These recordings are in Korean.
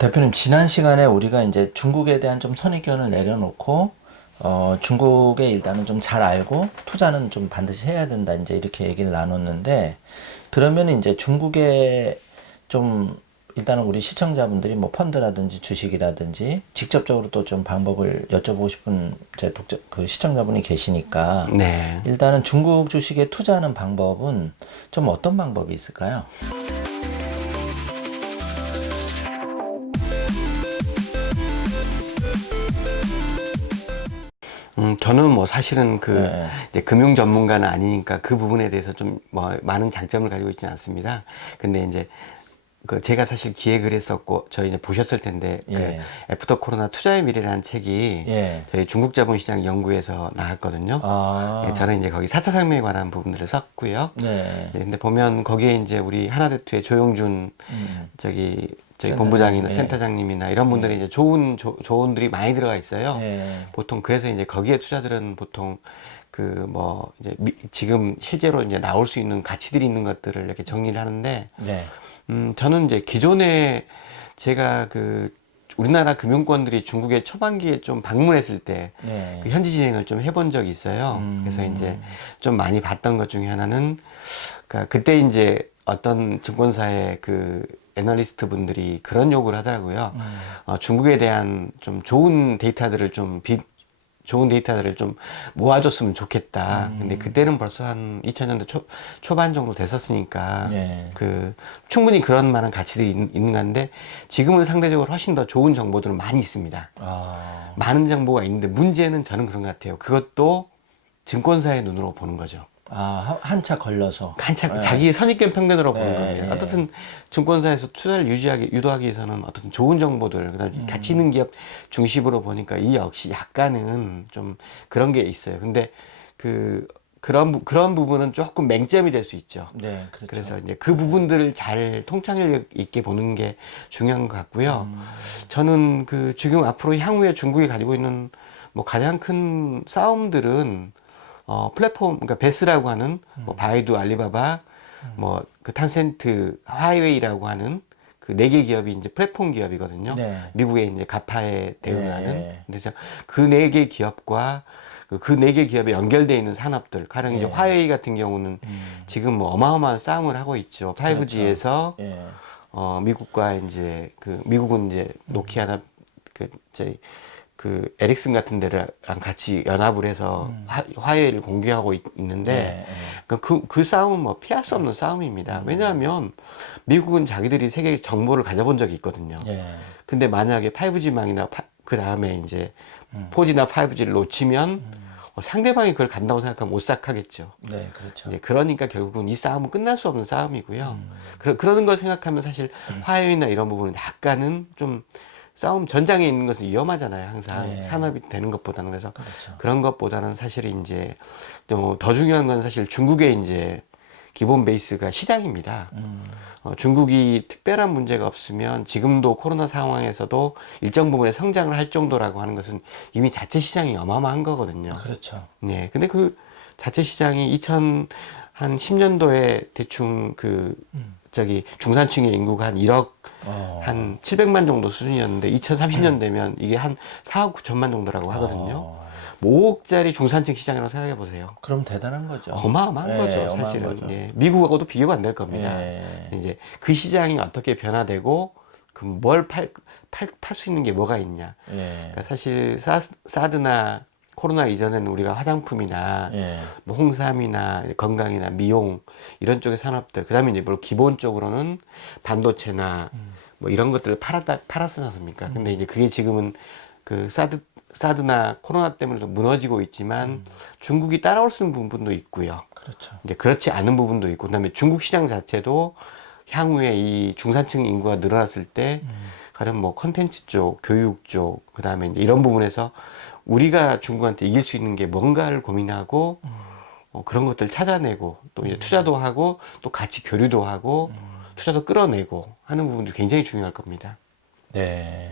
대표님, 지난 시간에 우리가 이제 중국에 대한 좀 선입견을 내려놓고, 중국에 일단은 좀 잘 알고, 투자는 좀 반드시 해야 된다, 이제 이렇게 얘기를 나눴는데, 그러면 이제 중국에 좀, 일단은 우리 시청자분들이 뭐 펀드라든지 주식이라든지, 직접적으로 또 좀 방법을 여쭤보고 싶은 제 그 시청자분이 계시니까, 네. 일단은 중국 주식에 투자하는 방법은 좀 어떤 방법이 있을까요? 저는 뭐 사실은 네. 이제 금융 전문가는 아니니까 그 부분에 대해서 좀 뭐 많은 장점을 가지고 있지는 않습니다. 근데 이제 제가 사실 기획을 했었고, 저희 이제 보셨을 텐데, 예. 애프터 코로나 투자의 미래라는 책이 예. 저희 중국 자본시장 연구에서 나왔거든요. 예, 아, 저는 이제 거기 4차 상명에 관한 부분들을 썼고요. 네. 예, 근데 보면 거기에 이제 우리 하나대투의 조용준 저기 본부장이나 예. 센터장님이나 이런 분들이 이제 좋은 조언들이 많이 들어가 있어요. 예. 보통 그래서 이제 거기에 투자들은 보통 이제 지금 실제로 이제 나올 수 있는 가치들이 있는 것들을 이렇게 정리를 하는데, 네. 저는 이제 기존에 제가 우리나라 금융권들이 중국에 초반기에 좀 방문했을 때 네. 현지 진행을 좀 해본 적이 있어요. 그래서 이제 좀 많이 봤던 것 중에 하나는, 그러니까 그때 이제 어떤 증권사의 애널리스트 분들이 그런 요구를 하더라고요. 중국에 대한 좀 좋은 데이터들을 좀 모아줬으면 좋겠다. 근데 그때는 벌써 한 2000년대 초반 정도 됐었으니까, 네. 충분히 그런 만한 가치들이 있는 건데, 지금은 상대적으로 훨씬 더 좋은 정보들은 많이 있습니다. 아, 많은 정보가 있는데, 문제는 저는 그런 것 같아요. 그것도 증권사의 눈으로 보는 거죠. 한차 걸려서. 예. 자기의 선입견 편견으로 보는 예, 겁니다. 예. 어떻든 증권사에서 투자를 유도하기 위해서는 어떤 좋은 정보들, 그다음에 가치 있는 기업 중심으로 보니까 이 역시 약간은 좀 그런 게 있어요. 근데 그런 부분은 조금 맹점이 될 수 있죠. 네, 그렇죠. 그래서 이제 그 부분들을 잘 통찰력 있게 보는 게 중요한 것 같고요. 저는 지금 앞으로 향후에 중국이 가지고 있는 뭐 가장 큰 싸움들은 플랫폼, 그러니까 베스라고 하는 뭐 바이두, 알리바바, 뭐 탄센트, 화웨이라고 하는 그 네 개 기업이 이제 플랫폼 기업이거든요. 네. 미국의 이제 가파에 대응하는. 예. 그래서 그 네 개 기업과 그 네 개 기업에 연결되어 있는 산업들, 가령 이제 예. 화웨이 같은 경우는 지금 뭐 어마어마한 싸움을 하고 있죠. 그렇죠. 5G에서 예. 미국과 이제 미국은 이제 노키아나 저희 에릭슨 같은 데랑 같이 연합을 해서 화해를 공개하고 있는데, 네. 그 싸움은 뭐 피할 수 없는 싸움입니다. 왜냐하면 미국은 자기들이 세계 정보를 가져본 적이 있거든요. 예. 근데 만약에 5G망이나 그 다음에 이제 4G나 5G를 놓치면 상대방이 그걸 간다고 생각하면 오싹하겠죠. 네, 그렇죠. 네, 그러니까 결국은 이 싸움은 끝날 수 없는 싸움이고요. 그러는 걸 생각하면 사실 화해나 이런 부분은 약간은 좀 싸움 전장에 있는 것은 위험하잖아요. 항상 네. 산업이 되는 것보다는. 그래서 그렇죠. 그런 것보다는 사실 이제 더 중요한 건 사실 중국의 이제 기본 베이스가 시장입니다. 중국이 특별한 문제가 없으면 지금도 코로나 상황에서도 일정 부분의 성장을 할 정도라고 하는 것은 이미 자체 시장이 어마어마한 거거든요. 그렇죠. 네. 근데 자체 시장이 한 10년도에 대충 중산층의 인구가 한 1억, 한 700만 정도 수준이었는데, 2030년 되면 이게 한 4억 9천만 정도라고 하거든요. 5억짜리 중산층 시장이라고 생각해 보세요. 그럼 대단한 거죠. 어마어마한 예, 거죠, 어마어마한 사실은. 거죠. 예, 미국하고도 비교가 안 될 겁니다. 예. 이제 그 시장이 어떻게 변화되고, 뭘 팔 수 있는 게 뭐가 있냐. 예. 그러니까 사실 사드나 코로나 이전에는 우리가 화장품이나 예. 뭐 홍삼이나 건강이나 미용 이런 쪽의 산업들, 그다음에 이제 뭐 기본적으로는 반도체나 뭐 이런 것들을 팔았지 않습니까? 근데 이제 그게 지금은 사드나 코로나 때문에도 무너지고 있지만 중국이 따라올 수 있는 부분도 있고요. 그렇죠. 이제 그렇지 않은 부분도 있고, 그다음에 중국 시장 자체도 향후에 이 중산층 인구가 늘어났을 때 가령 뭐 컨텐츠 쪽, 교육 쪽, 그다음에 이제 이런 부분에서 우리가 중국한테 이길 수 있는 게 뭔가를 고민하고 그런 것들 찾아내고, 또 이제 투자도 하고, 또 같이 교류도 하고, 투자도 끌어내고 하는 부분도 굉장히 중요할 겁니다. 네.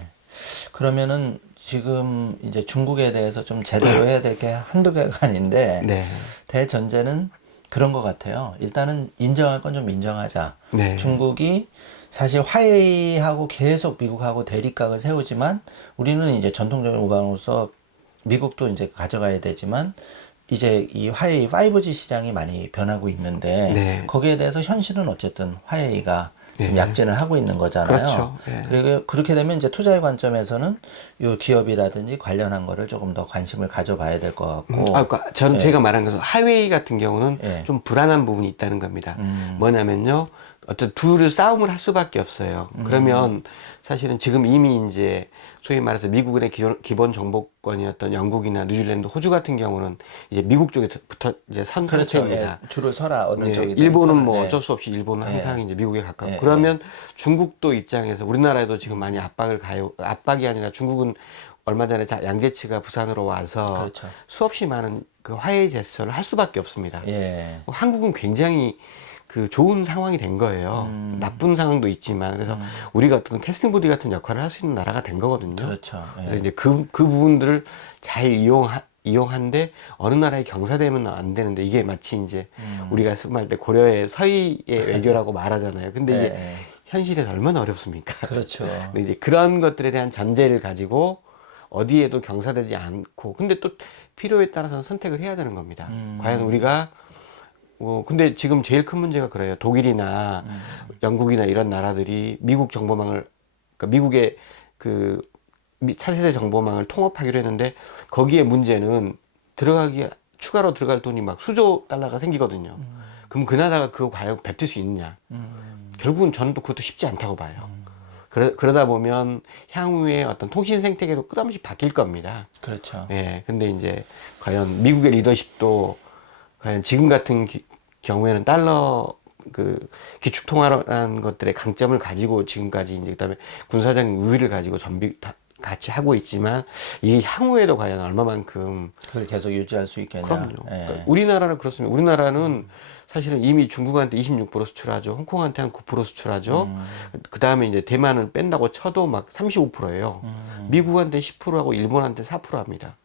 그러면은 지금 이제 중국에 대해서 좀 제대로 해야 될 게 한두 개가 아닌데, 네. 대전제는 그런 것 같아요. 일단은 인정할 건 좀 인정하자. 네. 중국이 사실 화웨이하고 계속 미국하고 대립각을 세우지만 우리는 이제 전통적인 우방으로서 미국도 이제 가져가야 되지만 이제 이 화웨이 5G 시장이 많이 변하고 있는데 네. 거기에 대해서 현실은 어쨌든 화웨이가 지금 네. 약진을 하고 있는 거잖아요. 그렇죠. 예. 그리고 그렇게 되면 이제 투자의 관점에서는 이 기업이라든지 관련한 거를 조금 더 관심을 가져봐야 될 것 같고. 그러니까 저는 예. 제가 말한 것은 하웨이 같은 경우는 예. 좀 불안한 부분이 있다는 겁니다. 뭐냐면요, 어떤 둘을 싸움을 할 수밖에 없어요. 그러면 사실은 지금 이미 이제 소위 말해서 미국의 기본 정보권이었던 영국이나 뉴질랜드, 호주 같은 경우는 이제 미국 쪽에부터 이제 선 그렇죠. 상태입니다. 예. 줄을 서라 어느 예, 쪽이든. 일본은 뭐 네. 어쩔 수 없이 일본은 예. 항상 이제 미국에 가깝고 예, 그러면 중국도 입장에서 우리나라에도 지금 많이 압박을 가요. 압박이 아니라 중국은 얼마 전에 양재치가 부산으로 와서 그렇죠. 수없이 많은 그 화해 제스처를 할 수밖에 없습니다. 예. 한국은 굉장히 그 좋은 상황이 된 거예요. 나쁜 상황도 있지만 그래서 우리가 어떤 캐스팅 보디 같은 역할을 할 수 있는 나라가 된 거거든요. 그렇죠. 그래서 예. 이제 그 부분들을 잘 이용한데 어느 나라에 경사되면 안 되는데 이게 마치 이제 우리가 말때 고려의 서희의 외교라고 말하잖아요. 근데 이게 예. 현실에서 얼마나 어렵습니까? 그렇죠. 근데 이제 그런 것들에 대한 전제를 가지고 어디에도 경사되지 않고 근데 또 필요에 따라서는 선택을 해야 되는 겁니다. 과연 우리가 근데 지금 제일 큰 문제가 그래요. 독일이나 영국이나 이런 나라들이 미국 정보망을 그러니까 미국의 그 차세대 정보망을 통합하기로 했는데 거기에 문제는 추가로 들어갈 돈이 막 수조 달러가 생기거든요. 그럼 그 나라가 그거 과연 뱉을 수 있느냐? 결국은 저는 또 그것도 쉽지 않다고 봐요. 그러다 보면 향후에 어떤 통신 생태계도 끝없이 바뀔 겁니다. 그렇죠. 예. 근데 이제 과연 미국의 리더십도 과연 지금 같은 경우에는 달러 기축통화라는 것들의 강점을 가지고 지금까지 이제 그다음에 군사적인 우위를 가지고 같이 하고 있지만 이게 향후에도 과연 얼마만큼 그걸 계속 유지할 수 있겠냐. 그럼요. 예. 그러니까 우리나라는 그렇습니다. 우리나라는 사실은 이미 중국한테 26% 수출하죠. 홍콩한테 한 9% 수출하죠. 그 다음에 이제 대만을 뺀다고 쳐도 막 35%예요. 미국한테 10%하고 일본한테 4% 합니다.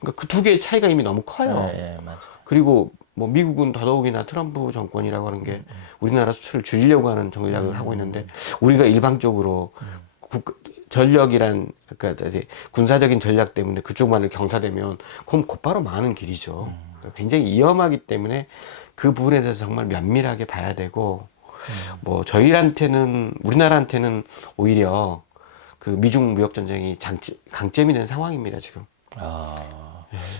그러니까 그 두 개의 차이가 이미 너무 커요. 예, 예, 맞아. 그리고 뭐 미국은 더더욱이나 트럼프 정권이라고 하는 게 우리나라 수출을 줄이려고 하는 전략을 하고 있는데 우리가 일방적으로 전력이란 그러니까 이제 군사적인 전략 때문에 그쪽만을 경사되면 그럼 곧바로 망하는 길이죠. 그러니까 굉장히 위험하기 때문에 그 부분에 대해서 정말 면밀하게 봐야 되고 뭐 저희한테는 우리나라한테는 오히려 그 미중 무역 전쟁이 강점이 된 상황입니다 지금.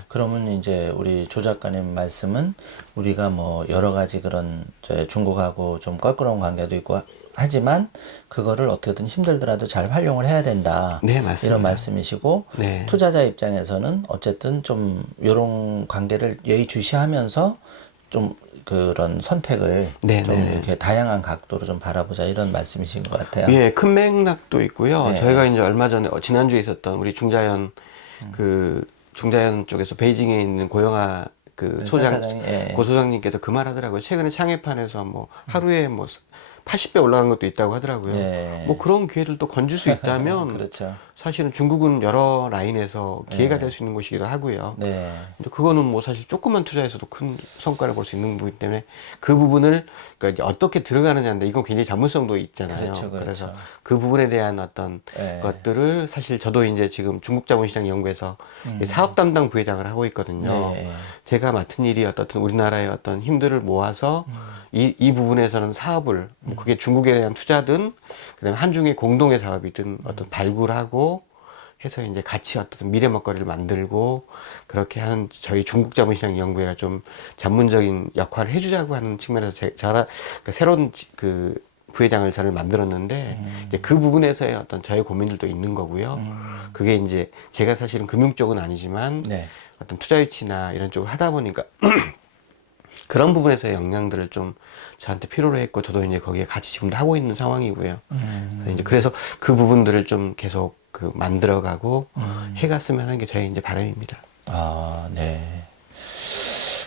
그러면 이제 우리 조 작가님 말씀은 우리가 뭐 여러 가지 그런 중국하고 좀 껄끄러운 관계도 있고 하지만 그거를 어떻게든 힘들더라도 잘 활용을 해야 된다. 네, 맞습니다. 이런 말씀이시고 네. 투자자 입장에서는 어쨌든 좀 이런 관계를 예의주시하면서 좀 그런 선택을 네, 좀 네. 이렇게 다양한 각도로 좀 바라보자 이런 말씀이신 것 같아요. 예, 큰 맥락도 있고요. 네. 저희가 이제 얼마 전에 지난주에 있었던 우리 중자연 중자연 쪽에서 베이징에 있는 고영아 그 센터장이, 예. 고 소장님께서 그 말 하더라고요. 최근에 창해판에서 뭐 하루에 뭐 80배 올라간 것도 있다고 하더라고요. 예. 뭐 그런 기회를 또 건질 수 있다면 그렇죠. 사실은 중국은 여러 라인에서 기회가 네. 될 수 있는 곳이기도 하고요. 네. 근데 그거는 뭐 사실 조금만 투자해서도 큰 성과를 볼 수 있는 부분이기 때문에 그 부분을 그러니까 이제 어떻게 들어가느냐인데 이건 굉장히 전문성도 있잖아요. 그렇죠, 그렇죠. 그래서 그 부분에 대한 어떤 네. 것들을 사실 저도 이제 지금 중국자본시장 연구에서 사업 담당 부회장을 하고 있거든요. 네. 제가 맡은 일이 어떤 우리나라의 어떤 힘들을 모아서 이 부분에서는 사업을 뭐 그게 중국에 대한 투자든 그다음에 한중의 공동의 사업이든 어떤 발굴하고 해서 이제 같이 어떤 미래 먹거리를 만들고 그렇게 하는 저희 중국 자본시장 연구회가 좀 전문적인 역할을 해주자고 하는 측면에서 그러니까 새로운 그 부회장을 저를 만들었는데 이제 그 부분에서의 어떤 저의 고민들도 있는 거고요. 그게 이제 제가 사실은 금융 쪽은 아니지만 네. 어떤 투자 유치나 이런 쪽을 하다 보니까 그런 부분에서의 영향들을 좀 저한테 필요로 했고 저도 이제 거기에 같이 지금도 하고 있는 상황이고요. 그래서 그 부분들을 좀 계속 그 만들어가고 해갔으면 하는 게 저의 이제 바람입니다. 아, 네.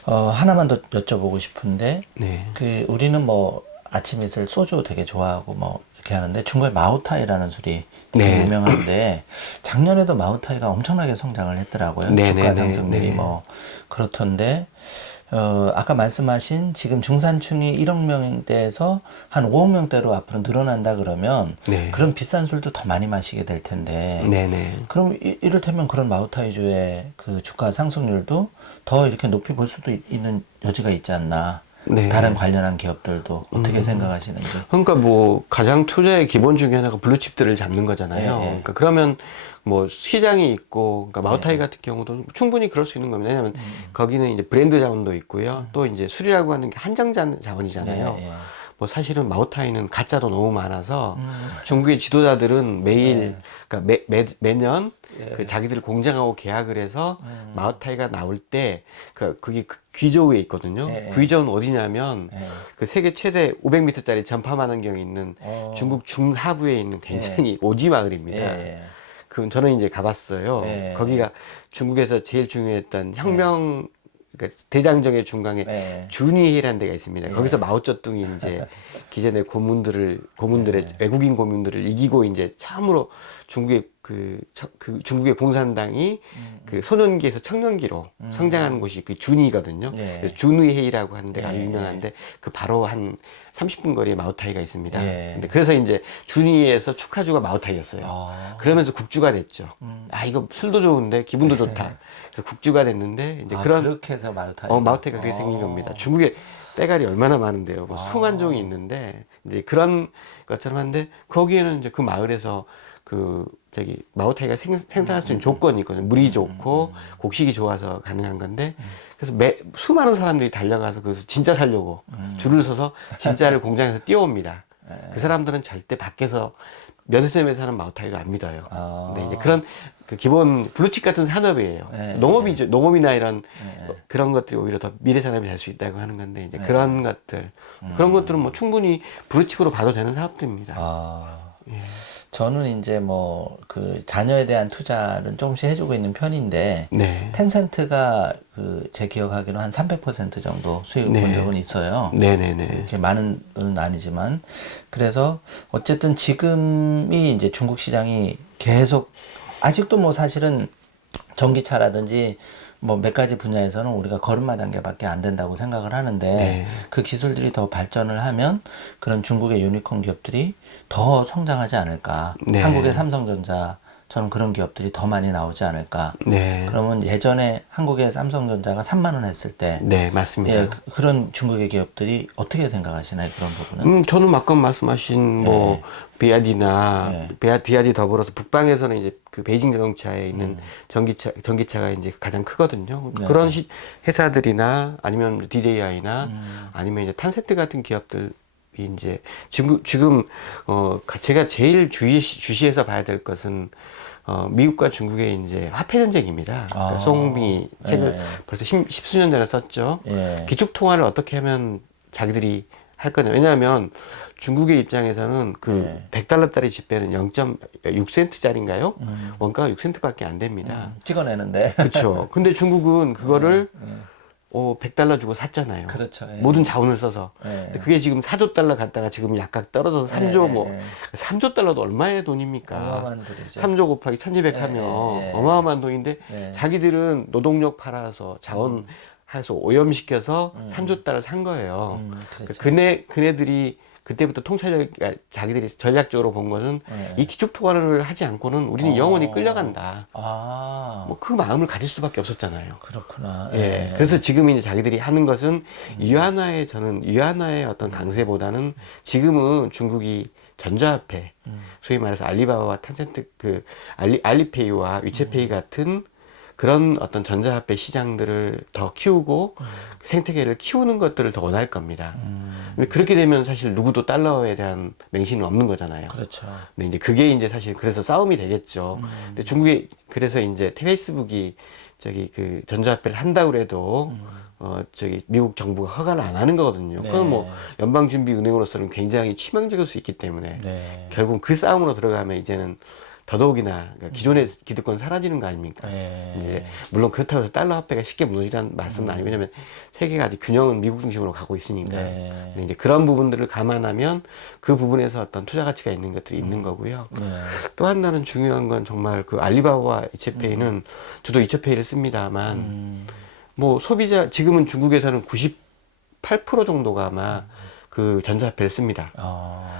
하나만 더 여쭤보고 싶은데, 네. 우리는 뭐 아침 이슬 소주 되게 좋아하고 뭐 이렇게 하는데 중국의 마오타이라는 술이 되게 네. 유명한데 작년에도 마오타이가 엄청나게 성장을 했더라고요. 네, 주가 네, 상승률이 네. 뭐 그렇던데 아까 말씀하신 지금 중산층이 1억 명대에서 한 5억 명대로 앞으로 늘어난다 그러면 네. 그런 비싼 술도 더 많이 마시게 될 텐데 네네. 그럼 이를테면 그런 마오타이주의 그 주가 상승률도 더 이렇게 높이 볼 수도 있는 여지가 있지 않나. 네. 다른 관련한 기업들도 어떻게 생각하시는지. 그러니까 뭐 가장 투자의 기본 중에 하나가 블루칩들을 잡는 거잖아요. 예, 예. 그러니까 그러면 뭐 시장이 있고, 그러니까 마오타이 같은 경우도 충분히 그럴 수 있는 겁니다. 왜냐하면 거기는 이제 브랜드 자원도 있고요. 또 이제 술이라고 하는 게 한정 자원이잖아요. 예, 예. 뭐 사실은 마오타이는 가짜도 너무 많아서 중국의 지도자들은 매일, 그러니까 매년 그 자기들 공장하고 계약을 해서 마오타이가 나올 때 그게 그 귀저우에 있거든요. 예, 예. 귀저우는 어디냐면 예. 그 세계 최대 500m짜리 전파만 환경에 있는 중국 중하부에 있는 굉장히 오지 마을입니다. 예. 그 저는 이제 가봤어요. 예. 거기가 중국에서 제일 중요했던 혁명 그러니까 대장정의 중간에 예. 준위해라는 데가 있습니다. 예. 거기서 마오쩌둥이 이제 기존의 고문들의 외국인 고문들을 이기고 이제 처음으로 중국의 중국의 공산당이 그 소년기에서 청년기로 성장하는 곳이 그 준위거든요. 예. 그래서 준위해이라고 하는 데가 아주 예. 유명한데 그 바로 한 30분 거리에 마오타이가 있습니다. 예. 근데 그래서 이제 준위에서 축하주가 마오타이였어요. 아. 그러면서 국주가 됐죠. 아 이거 술도 좋은데 기분도 좋다. 그래서 국주가 됐는데 이제 그런 그렇게 해서 마오타이. 마오타이가 그렇게 생긴 겁니다. 중국에 때갈이 얼마나 많은데요. 뭐 수만 종이 있는데 이제 그런 것처럼 한데 거기에는 이제 그 마을에서 마오타이가 생산할 수 있는 조건이 있거든요. 물이 좋고 곡식이 좋아서 가능한 건데 그래서 수많은 사람들이 달려가서 그것을 진짜 살려고 줄을 서서 진짜를 공장에서 띄워옵니다. 그 사람들은 절대 밖에서 면세점에서 사는 마오타이를 안 믿어요. 근데 이제 그런 그 기본 블루칩 같은 산업이에요. 농업이죠. 농업이나 이런 그런 것들이 오히려 더 미래 산업이 될 수 있다고 하는 건데 이제 그런 것들 그런 것들은 뭐 충분히 블루칩으로 봐도 되는 사업들입니다. 예. 저는 이제 뭐 그 자녀에 대한 투자는 조금씩 해주고 있는 편인데 네. 텐센트가 그 제 기억하기로 한 300% 정도 수익 을 본 적은 있어요. 네네네. 이렇게 많은 은 아니지만 그래서 어쨌든 지금이 이제 중국 시장이 계속 아직도 뭐 사실은 전기차라든지 뭐 몇 가지 분야에서는 우리가 걸음마 단계밖에 안 된다고 생각을 하는데 네. 그 기술들이 더 발전을 하면 그런 중국의 유니콘 기업들이 더 성장하지 않을까. 네. 한국의 삼성전자 저는 그런 기업들이 더 많이 나오지 않을까. 네. 그러면 예전에 한국의 삼성전자가 3만 원 했을 때 네, 맞습니다. 예, 그런 중국의 기업들이 어떻게 생각하시나요? 그런 부분은? 저는 아까 말씀하신 뭐 비아디나 비아디 더불어서 북방에서는 이제 그 베이징 자동차에 있는 전기차가 이제 가장 크거든요. 그런 회사들이나 아니면 DJI나 아니면 이제 탄세트 같은 기업들이 이제 지금 제가 제일 주시해서 봐야 될 것은 미국과 중국의 이제 화폐 전쟁입니다. 그러니까 송미 책을 벌써 십수년 전에 썼죠. 기축통화를 어떻게 하면 자기들이 할 거냐. 왜냐하면 중국의 입장에서는 그 100달러짜리 지폐는 0.6센트짜리인가요? 원가가 6센트밖에 안 됩니다. 찍어내는데. 그렇죠. 근데 중국은 그거를 100달러 주고 샀잖아요. 그렇죠. 예. 모든 자원을 써서. 근데 그게 지금 4조 달러 갔다가 지금 약간 떨어져서 3조 3조 달러도 얼마의 돈입니까? 어마어마한 돈이죠. 3조 곱하기 1200 하면 어마어마한 돈인데 자기들은 노동력 팔아서 자원 해서 오염시켜서 3조 달러 산 거예요. 그렇죠. 그네들이 그때부터 자기들이 전략적으로 본 것은 이 기축통화를 하지 않고는 우리는 영원히 끌려간다. 뭐 그 마음을 가질 수밖에 없었잖아요. 그렇구나. 예. 그래서 지금 이제 자기들이 하는 것은 위안화의 어떤 강세보다는 지금은 중국이 전자화폐, 소위 말해서 알리바바와 탄센트 알리페이와 위챗페이 같은 그런 어떤 전자화폐 시장들을 더 키우고 생태계를 키우는 것들을 더 원할 겁니다. 그렇게 되면 사실 누구도 달러에 대한 맹신은 없는 거잖아요. 그렇죠. 근데 이제 그게 이제 사실 그래서 싸움이 되겠죠. 근데 중국이 그래서 이제 페이스북이 그 전자화폐를 한다고 해도 미국 정부가 허가를 안 하는 거거든요. 그건 뭐 연방준비은행으로서는 굉장히 치명적일 수 있기 때문에 결국 그 싸움으로 들어가면 이제는 더더욱이나 기존의 기득권 사라지는 거 아닙니까? 이제 물론 그렇다고 해서 달러 화폐가 쉽게 무너지라는 말씀은 아니고 왜냐면 세계가 아직 균형은 미국 중심으로 가고 있으니까. 근데 이제 그런 부분들을 감안하면 그 부분에서 어떤 투자 가치가 있는 것들이 있는 거고요. 또 하나는 중요한 건 정말 그 알리바바와 이체페이는 저도 이체페이를 씁니다만 뭐 소비자 지금은 중국에서는 98% 정도가 아마 그 전자화폐를 씁니다.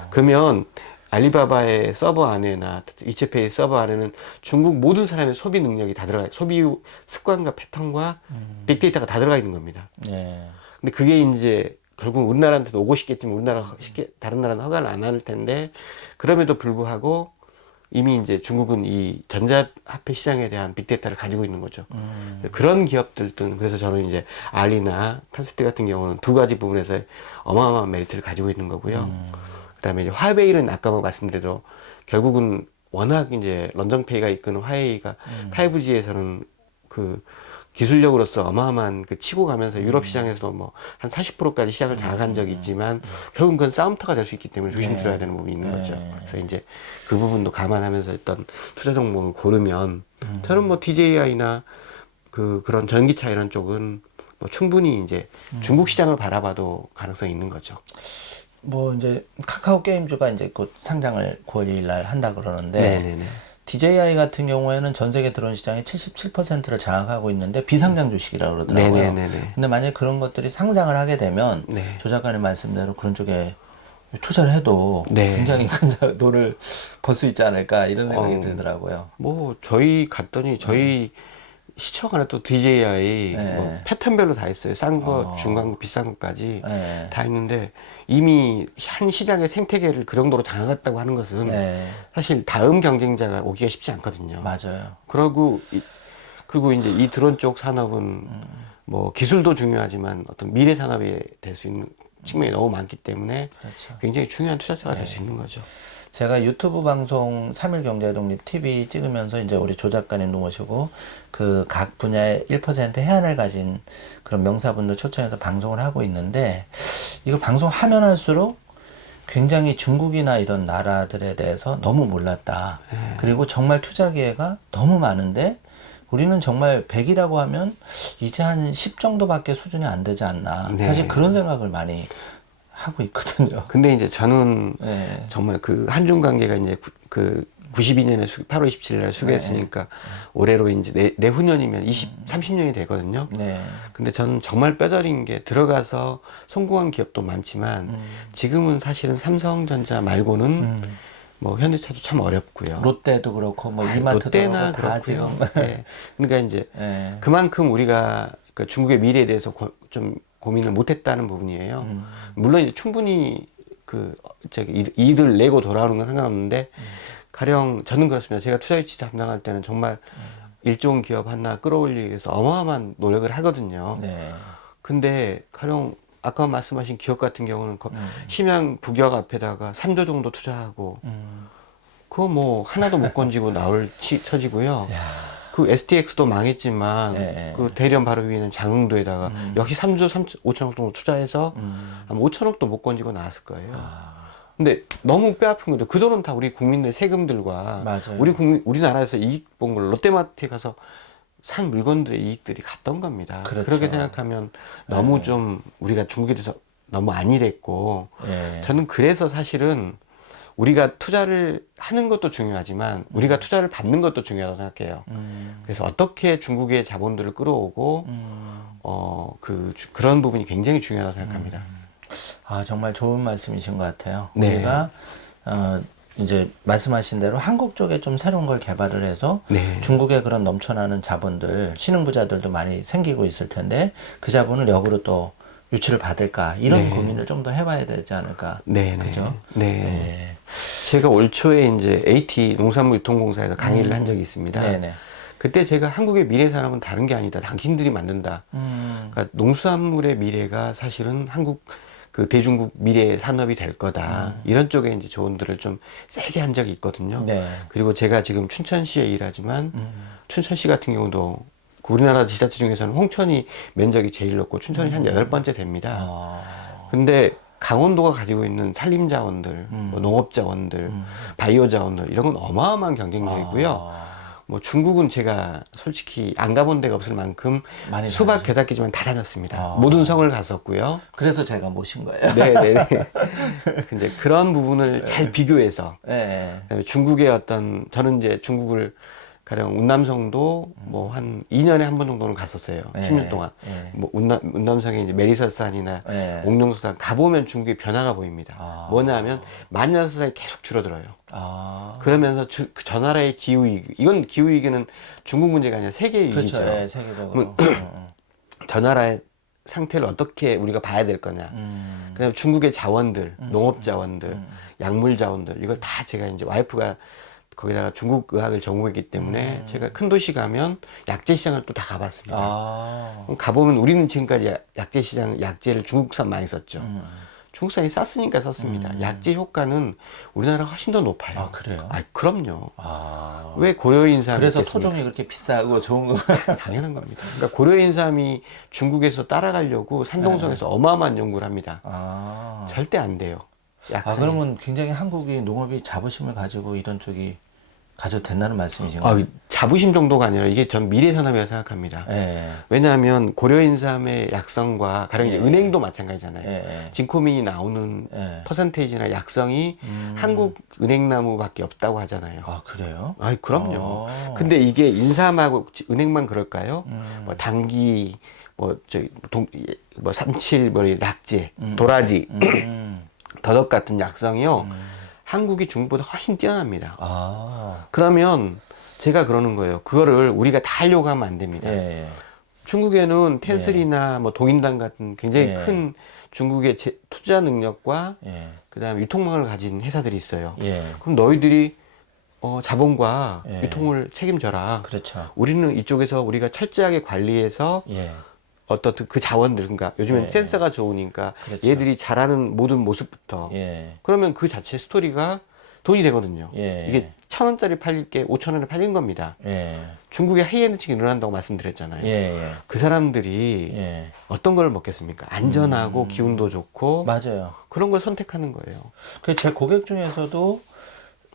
그러면 알리바바의 서버 안에나 위챗페이 서버 안에는 중국 모든 사람의 소비 능력이 다 들어가, 소비 습관과 패턴과 빅데이터가 다 들어가 있는 겁니다. 예. 근데 그게 이제 결국 우리나라한테도 오고 싶겠지만 우리나라 쉽게 다른 나라는 허가를 안 할 텐데 그럼에도 불구하고 이미 이제 중국은 이 전자화폐 시장에 대한 빅데이터를 가지고 있는 거죠. 그런 기업들은 그래서 저는 이제 알리나 탄세트 같은 경우는 두 가지 부분에서 어마어마한 메리트를 가지고 있는 거고요. 그다음에 이제 화웨이는 아까 말씀드려도 결국은 워낙 이제 런정페이가 이끄는 화웨이가 5G에서는 그 기술력으로서 어마어마한 그 치고 가면서 유럽 시장에서도 뭐 한 40%까지 시장을 장악한 적이 있지만 결국은 그건 싸움터가 될 수 있기 때문에 조심스러워야 되는 부분이 있는 거죠. 그래서 이제 그 부분도 감안하면서 일단 투자 종목을 고르면 저는 뭐 DJI나 그런 전기차 이런 쪽은 뭐 충분히 이제 중국 시장을 바라봐도 가능성이 있는 거죠. 뭐 이제 카카오 게임즈가 이제 곧 상장을 9월 2일 날 한다 그러는데 네네네. DJI 같은 경우에는 전 세계 드론 시장의 77%를 장악하고 있는데 비상장 주식이라고 그러더라고요. 네네네네. 근데 만약에 그런 것들이 상장을 하게 되면 네. 조 작가님 말씀대로 그런 쪽에 투자를 해도 네. 굉장히 큰 돈을 벌 수 있지 않을까 이런 생각이 들더라고요. 뭐 저희 갔더니 저희 시청 안에 또 DJI 네. 뭐 패턴별로 다 있어요. 싼 거, 중간 거, 비싼 것까지 네. 다 있는데 이미 한 시장의 생태계를 그 정도로 장악했다고 하는 것은 네. 사실 다음 경쟁자가 오기가 쉽지 않거든요. 맞아요. 그리고 이제 이 드론 쪽 산업은 뭐 기술도 중요하지만 어떤 미래 산업이 될 수 있는 측면이 너무 많기 때문에 그렇죠. 굉장히 중요한 투자자가 될 수 있는 거죠. 제가 유튜브 방송 3일 경제독립 TV 찍으면서 이제 우리 조 작가님도 모시고 그 각 분야의 1% 해안을 가진 그런 명사분들 초청해서 방송을 하고 있는데 이거 방송하면 할수록 굉장히 중국이나 이런 나라들에 대해서 너무 몰랐다. 그리고 정말 투자 기회가 너무 많은데 우리는 정말 100이라고 하면 이제 한 10 정도밖에 수준이 안 되지 않나. 네. 사실 그런 생각을 많이 하고 있거든요. 근데 이제 저는 네. 정말 그 한중 관계가 이제 그 92년에 8월 27일 날 수교했으니까 올해로 이제 내후년이면 30년이 되거든요. 네. 근데 저는 정말 뼈저린 게 들어가서 성공한 기업도 많지만 지금은 사실은 삼성전자 말고는 뭐 현대차도 참 어렵고요. 롯데도 그렇고 뭐 이마트도 롯데나 그렇고 다 지금 네. 그러니까 이제 네. 그만큼 우리가 그 중국의 미래에 대해서 좀 고민을 못했다는 부분이에요. 물론 이제 충분히 이익을 내고 돌아오는 건 상관없는데 가령 저는 그렇습니다. 제가 투자 유치 담당할 때는 정말 일종 기업 하나 끌어올리기 위해서 어마어마한 노력을 하거든요. 네. 근데 가령 아까 말씀하신 기업 같은 경우는 심양 북역 앞에다가 3조 정도 투자하고 그거 뭐 하나도 못 건지고 나올 처지고요. 그 STX도 망했지만 네. 그 대련 바로 위에는 장흥도에다가 역시 3조 5천억 정도 투자해서 아마 5천억도 못 건지고 나왔을 거예요. 근데 너무 뼈아픈 거죠. 그 돈은 다 우리 국민의 세금들과 맞아요. 우리나라에서 이익 본 걸 롯데마트에 가서 산 물건들의 이익들이 갔던 겁니다. 그렇죠. 그렇게 생각하면 너무 좀 우리가 중국에 대해서 너무 안일했고 네. 저는 그래서 사실은 우리가 투자를 하는 것도 중요하지만 우리가 투자를 받는 것도 중요하다고 생각해요. 그래서 어떻게 중국의 자본들을 끌어오고 그런 부분이 굉장히 중요하다고 생각합니다. 아, 정말 좋은 말씀이신 것 같아요. 네. 우리가 이제 말씀하신 대로 한국 쪽에 좀 새로운 걸 개발을 해서 네. 중국의 그런 넘쳐나는 자본들, 신흥부자들도 많이 생기고 있을 텐데 그 자본을 역으로 또 유치를 받을까 이런 네. 고민을 좀 더 해봐야 되지 않을까. 네, 그죠? 네. 네. 제가 올 초에 이제 AT 농산물 유통공사에서 강의를 한 적이 있습니다. 네네. 그때 제가 한국의 미래 산업은 다른 게 아니다. 당신들이 만든다. 그러니까 농수산물의 미래가 사실은 한국 그 대중국 미래 산업이 될 거다. 이런 쪽에 이제 조언들을 좀 세게 한 적이 있거든요. 네. 그리고 제가 지금 춘천시에 일하지만 춘천시 같은 경우도 그 우리나라 지자체 중에서는 홍천이 면적이 제일 높고 춘천이 한 8번째 됩니다. 근데 강원도가 가지고 있는 산림 자원들, 뭐 농업 자원들, 바이오 자원들 이런 건 어마어마한 경쟁력이고요. 뭐 중국은 제가 솔직히 안 가본 데가 없을 만큼 많이 수박 다니죠. 게다기지만 다 다녔습니다. 모든 성을 갔었고요. 그래서 제가 모신 거예요. 네네. 근데 그런 부분을 잘 비교해서 네. 그다음에 중국의 저는 이제 중국을 가령 운남성도 뭐 한 2년에 한 번 정도는 갔었어요. 네. 10년 동안. 네. 뭐 운남성에 이제 메리설산이나 네. 옥룡수산 가보면 중국의 변화가 보입니다. 아. 뭐냐면 만년수산이 계속 줄어들어요. 아. 그러면서 저 나라의 기후위기, 이건 기후위기는 중국 문제가 아니라 세계 위기죠. 그렇죠. 예, 세계적으로. 저 나라의 상태를 어떻게 우리가 봐야 될 거냐. 그다음에 중국의 자원들, 농업 자원들, 약물 자원들, 이걸 다 제가 이제 와이프가 거기다가 중국 의학을 전공했기 때문에 제가 큰 도시 가면 약재 시장을 또 다 가봤습니다. 아. 가보면 우리는 지금까지 약재 시장, 약재를 중국산 많이 썼죠. 중국산이 쌌으니까 썼습니다. 약재 효과는 우리나라가 훨씬 더 높아요. 아, 그래요? 아, 그럼요. 아. 왜 고려인삼이 그래서 있겠습니까? 토종이 그렇게 비싸고 좋은 거. 당연한 겁니다. 그러니까 고려인삼이 중국에서 따라가려고 산동성에서 어마어마한 연구를 합니다. 아. 절대 안 돼요. 아, 약산이. 그러면 굉장히 한국이 농업이 자부심을 가지고 이런 쪽이 가져도 된다는 말씀이신가요? 자부심 정도가 아니라 이게 전 미래 산업이라고 생각합니다. 예. 왜냐하면 고려인삼의 약성과 가령 이제 예. 은행도 마찬가지잖아요. 예. 진코민이 나오는 예. 퍼센테이지나 약성이 한국 은행나무밖에 없다고 하잖아요. 아, 그래요? 아이, 그럼요. 아. 근데 이게 인삼하고 은행만 그럴까요? 뭐 당귀, 뭐 삼칠, 뭐 낙지, 도라지, 더덕 같은 약성이요. 한국이 중국보다 훨씬 뛰어납니다. 아. 그러면 제가 그러는 거예요. 그거를 우리가 다 하려고 하면 안 됩니다. 예. 중국에는 텐슬이나 뭐 동인당 같은 굉장히 예. 큰 중국의 투자 능력과 예. 그다음에 유통망을 가진 회사들이 있어요. 예. 그럼 너희들이 자본과 예. 유통을 책임져라. 그렇죠. 우리는 이쪽에서 우리가 철저하게 관리해서 예. 어떤 그 자원들, 그러니까 요즘엔 예. 센서가 좋으니까 그렇죠. 얘들이 잘하는 모든 모습부터 예. 그러면 그 자체 스토리가 돈이 되거든요. 예. 이게 1,000원짜리 팔릴 게 5,000원에 팔린 겁니다. 예. 중국의 하이엔드층이 늘어난다고 말씀드렸잖아요. 예. 그 사람들이 예. 어떤 걸 먹겠습니까? 안전하고 기운도 좋고 맞아요. 그런 걸 선택하는 거예요. 그 제 고객 중에서도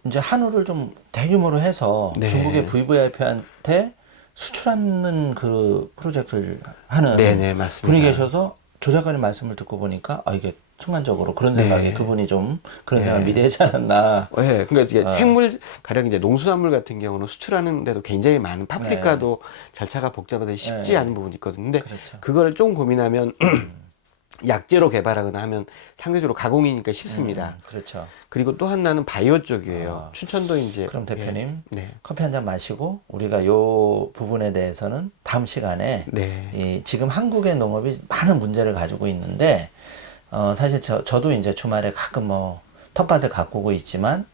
이제 한우를 좀 대규모로 해서 네. 중국의 VVIP한테 수출하는 그 프로젝트를 하는 네네, 맞습니다. 분이 계셔서 조 작가님 말씀을 듣고 보니까 이게 순간적으로 그런 생각에 네. 그분이 좀 그런 네. 생각을 미리 하지 않았나. 네, 그러니까 이제 생물 가령 이제 농수산물 같은 경우는 수출하는 데도 굉장히 많은 파프리카도 절차가 복잡하다 쉽지 네. 않은 부분이 있거든요. 근데 그렇죠. 그걸 좀 고민하면 약재로 개발하거나 하면 상대적으로 가공이니까 쉽습니다. 그렇죠. 그리고 또 하나는 바이오 쪽이에요. 아. 춘천도 이제 그럼 대표님 네. 커피 한 잔 마시고 우리가 요 부분에 대해서는 다음 시간에 네. 이 지금 한국의 농업이 많은 문제를 가지고 있는데 사실 저도 이제 주말에 가끔 뭐 텃밭을 가꾸고 있지만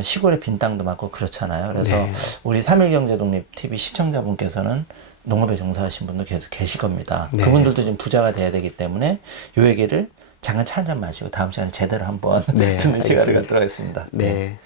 시골에 빈 땅도 많고 그렇잖아요. 그래서 네. 우리 3.1경제독립TV 시청자분께서는 농업에 종사하신 분도 계속 계실 겁니다. 네. 그분들도 지금 부자가 돼야 되기 때문에 요 얘기를 잠깐 차 한 잔 마시고 다음 시간에 제대로 한번 네, 듣는 시간을 알겠습니다. 갖도록 하겠습니다. 네.